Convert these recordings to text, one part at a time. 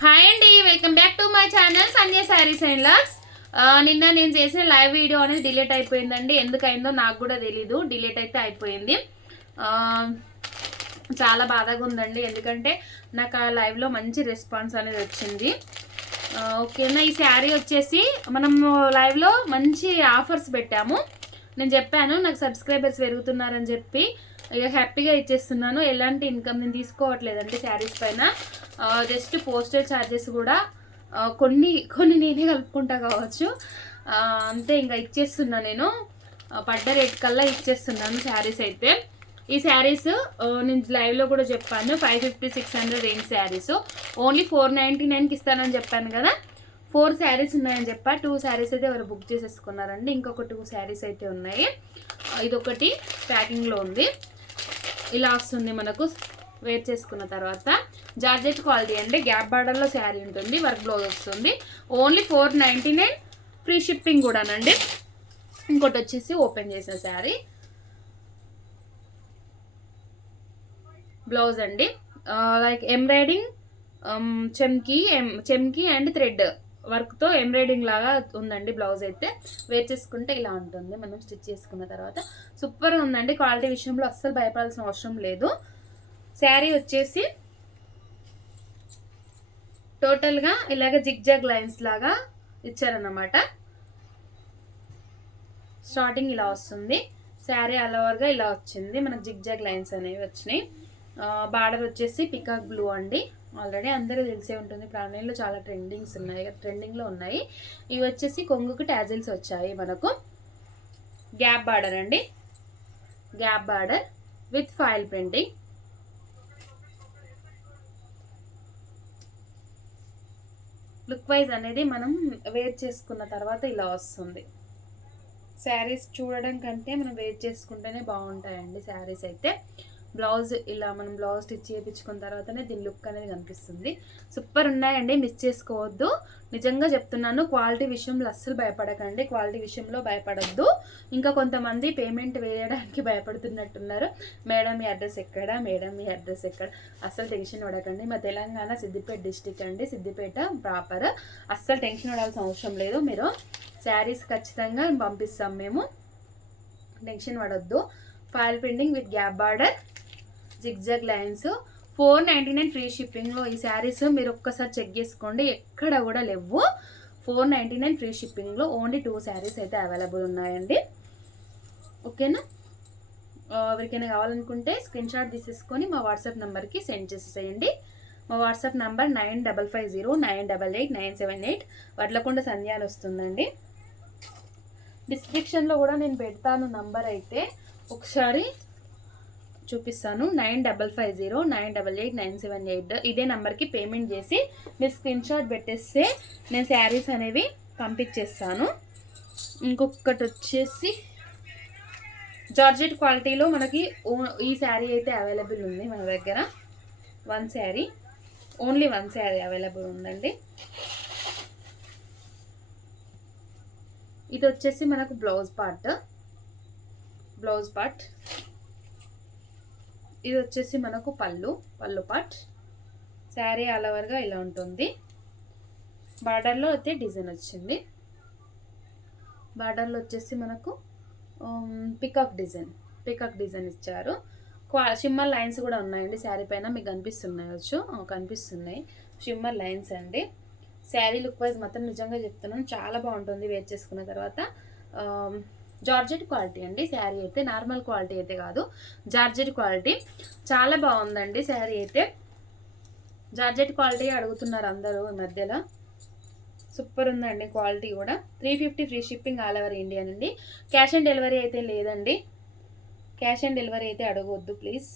Hi అండి welcome back to my channel Sanjay sarees and Lux. నిన్న నేను చేసిన లైవ్ వీడియో అనేది డిలీట్ అయిపోయిందండి. ఎందుకైందో నాకు కూడా తెలీదు. డిలీట్ అయితే అయిపోయింది. చాలా బాధగా ఉందండి. ఎందుకంటే నాకు ఆ లైవ్లో మంచి రెస్పాన్స్ అనేది వచ్చింది. ఓకేనా ఈ శారీ వచ్చేసి మనం లైవ్లో మంచి ఆఫర్స్ పెట్టాము. నేను చెప్పాను నాకు సబ్స్క్రైబర్స్ పెరుగుతున్నారని చెప్పి ఇక హ్యాపీగా ఇచ్చేస్తున్నాను. ఎలాంటి ఇన్కమ్ నేను తీసుకోవట్లేదండి శారీస్ పైన. జస్ట్ పోస్టల్ ఛార్జెస్ కూడా కొన్ని కొన్ని నేనే కలుపుకుంటా కావచ్చు. అంతే ఇంకా ఇచ్చేస్తున్నా నేను. పడ్డ రేట్ కల్లా ఇచ్చేస్తున్నాను శారీస్ అయితే. ఈ శారీస్ నేను లైవ్లో కూడా చెప్పాను five fifty six hundred range sarees. Only four ninety నైన్కి ఇస్తానని చెప్పాను కదా. ఫోర్ శారీస్ ఉన్నాయని చెప్పా. టూ శారీస్ అయితే ఎవరు బుక్ చేసేసుకున్నారండి. ఇంకొక టూ శారీస్ అయితే ఉన్నాయి. ఇదొకటి ప్యాకింగ్లో ఉంది. ఇలా వస్తుంది మనకు. వేర్ చేసుకున్న తర్వాత జార్జెట్ క్వాలిటీ అండి గ్యాప్ బార్డర్లో శారీ ఉంటుంది వర్క్ బ్లౌజ్ వస్తుంది. Only four ninety nine free shipping కూడానండి. ఇంకోటి వచ్చేసి ఓపెన్ చేసిన శారీ. బ్లౌజ్ అండి. లైక్ ఎంబ్రాయిడింగ్ చెమ్కి ఎం చెమ్కి అండ్ థ్రెడ్ వర్క్తో ఎంబ్రాయిడింగ్ లాగా ఉందండి బ్లౌజ్ అయితే. వేర్ చేసుకుంటే ఇలా ఉంటుంది. మనం స్టిచ్ చేసుకున్న తర్వాత సూపర్గా ఉందండి. క్వాలిటీ విషయంలో అస్సలు భయపడాల్సిన అవసరం లేదు. శారీ వచ్చేసి టోటల్గా ఇలాగ జిగ్జాగ్ లైన్స్ లాగా ఇచ్చారన్నమాట. స్టార్టింగ్ ఇలా వస్తుంది. శారీ అలవర్గా ఇలా వచ్చింది. మనకు జిగ్జాగ్ లైన్స్ అనేవి వచ్చినాయి. బార్డర్ వచ్చేసి పికాక్ బ్లూ అండి. ఆల్రెడీ అందరూ తెలిసే ఉంటుంది. ప్రాణాయిలో చాలా ట్రెండింగ్స్ ఉన్నాయి. ట్రెండింగ్లో ఉన్నాయి. ఇవి వచ్చేసి కొంగుకు టాజిల్స్ వచ్చాయి మనకు. గ్యాప్ బార్డర్ అండి. Gap border with foil printing. Look wise అనేది మనం వేర్ చేసుకున్న తర్వాత ఇలా వస్తుంది. శారీస్ చూడడం కంటే మనం వేర్ చేసుకుంటేనే బాగుంటాయండి శారీస్ అయితే. బ్లౌజ్ ఇలా మనం బ్లౌజ్ స్టిచ్ చేయించుకున్న తర్వాతనే దీని లుక్ అనేది కనిపిస్తుంది. సూపర్ ఉన్నాయండి మిస్ చేసుకోవద్దు. నిజంగా చెప్తున్నాను క్వాలిటీ విషయంలో అస్సలు భయపడకండి క్వాలిటీ విషయంలో భయపడద్దు. ఇంకా కొంతమంది పేమెంట్ వేయడానికి భయపడుతున్నట్టున్నారు. మేడం మీ అడ్రస్ ఎక్కడ? మేడం మీ అడ్రస్ ఎక్కడ? అస్సలు టెన్షన్ పడకండి మా తెలంగాణ సిద్దిపేట డిస్టిక్ అండి సిద్దిపేట ప్రాపర్. అస్సలు టెన్షన్ పడాల్సిన అవసరం లేదు మీరు. శారీస్ ఖచ్చితంగా పంపిస్తాం మేము. టెన్షన్ పడొద్దు. Foil printing with gap border. Zigzag lines four ninety nine free షిప్పింగ్లో ఈ శారీస్ మీరు ఒక్కసారి చెక్ చేసుకోండి. ఎక్కడ కూడా లేవు. ఫోర్ నైంటీ నైన్ ఫ్రీ షిప్పింగ్లో ఓన్లీ టూ శారీస్ అయితే అవైలబుల్ ఉన్నాయండి. ఓకేనా ఎవరికైనా కావాలనుకుంటే స్క్రీన్ షాట్ తీసేసుకొని మా వాట్సాప్ నెంబర్కి సెండ్ చేసేసేయండి. మా WhatsApp number nine double five zero nine double eight nine seven eight Vadlakonda సంధ్యాలు వస్తుందండి. డిస్క్రిప్షన్లో కూడా నేను పెడతాను నంబర్ అయితే. ఒకసారి చూపిస్తాను. Nine double five zero nine double eight nine seven eight. ఇదే నెంబర్కి పేమెంట్ చేసి మీరు స్క్రీన్ షాట్ పెట్టేస్తే నేను శారీస్ అనేవి పంపించేస్తాను. ఇంకొకటి వచ్చేసి జార్జెట్ క్వాలిటీలో మనకి ఓ- ఈ శారీ అయితే అవైలబుల్ ఉంది మన దగ్గర. One saree. Only one saree available ఉందండి. ఇది వచ్చేసి మనకు బ్లౌజ్ పార్ట్. Blouse part. ఇది వచ్చేసి మనకు పళ్ళు పళ్ళు పాట్ శారీ అలవర్గా ఇలా ఉంటుంది. బార్డర్లో అయితే డిజైన్ వచ్చింది. బార్డర్లో వచ్చేసి మనకు పికాక్ డిజైన్ పికాక్ డిజైన్ ఇచ్చారు. క్వా షిమ్మర్ లైన్స్ కూడా ఉన్నాయండి శారీ పైన. మీకు కనిపిస్తున్నాయొచ్చు కనిపిస్తున్నాయి. షిమ్మర్ లైన్స్ అండి. శారీ లుక్ వైజ్ మాత్రం నిజంగా చెప్తున్నాను చాలా బాగుంటుంది వేర్ చేసుకున్న తర్వాత. జార్జెట్ క్వాలిటీ అండి శారీ అయితే నార్మల్ క్వాలిటీ అయితే కాదు. జార్జెట్ క్వాలిటీ చాలా బాగుందండి శారీ అయితే. జార్జెట్ క్వాలిటీ అడుగుతున్నారు అందరూ ఈ మధ్యలో. సూపర్ ఉందండి క్వాలిటీ కూడా. Three fifty free shipping all over India అండి క్యాష్ ఆన్ డెలివరీ అయితే లేదండి. క్యాష్ ఆన్ డెలివరీ అయితే అడగవద్దు ప్లీజ్.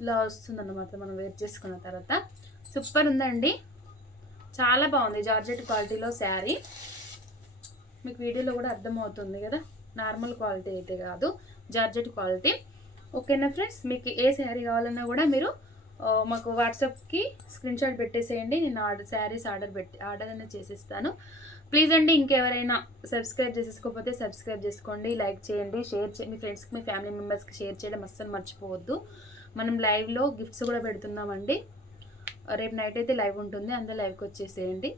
ఇలా వస్తుందన్నమాట మనం వెయిట్ చేసుకున్న తర్వాత. సూపర్ ఉందండి. చాలా బాగుంది జార్జెట్ క్వాలిటీలో శారీ. మీకు వీడియోలో కూడా అర్థమవుతుంది కదా. నార్మల్ క్వాలిటీ అయితే కాదు జార్జెట్ క్వాలిటీ. ఓకేనా ఫ్రెండ్స్? మీకు ఏ శారీ కావాలన్నా కూడా మీరు మాకు వాట్సాప్కి స్క్రీన్ షాట్ పెట్టేసేయండి. నేను ఆర్డర్ శారీస్ ఆర్డర్ పెట్టి ఆర్డర్ అనేది చేసిస్తాను. ప్లీజ్ అండి ఇంకెవరైనా సబ్స్క్రైబ్ చేసేసుకోకపోతే సబ్స్క్రైబ్ చేసుకోండి లైక్ చేయండి షేర్ చేయండి మీ ఫ్రెండ్స్కి మీ ఫ్యామిలీ మెంబర్స్కి షేర్ చేయడం అస్సలు మర్చిపోవద్దు. మనం లైవ్లో గిఫ్ట్స్ కూడా పెడుతున్నామండి. రేపు నైట్ అయితే లైవ్ ఉంటుంది అందరూ లైవ్కి వచ్చేసేయండి.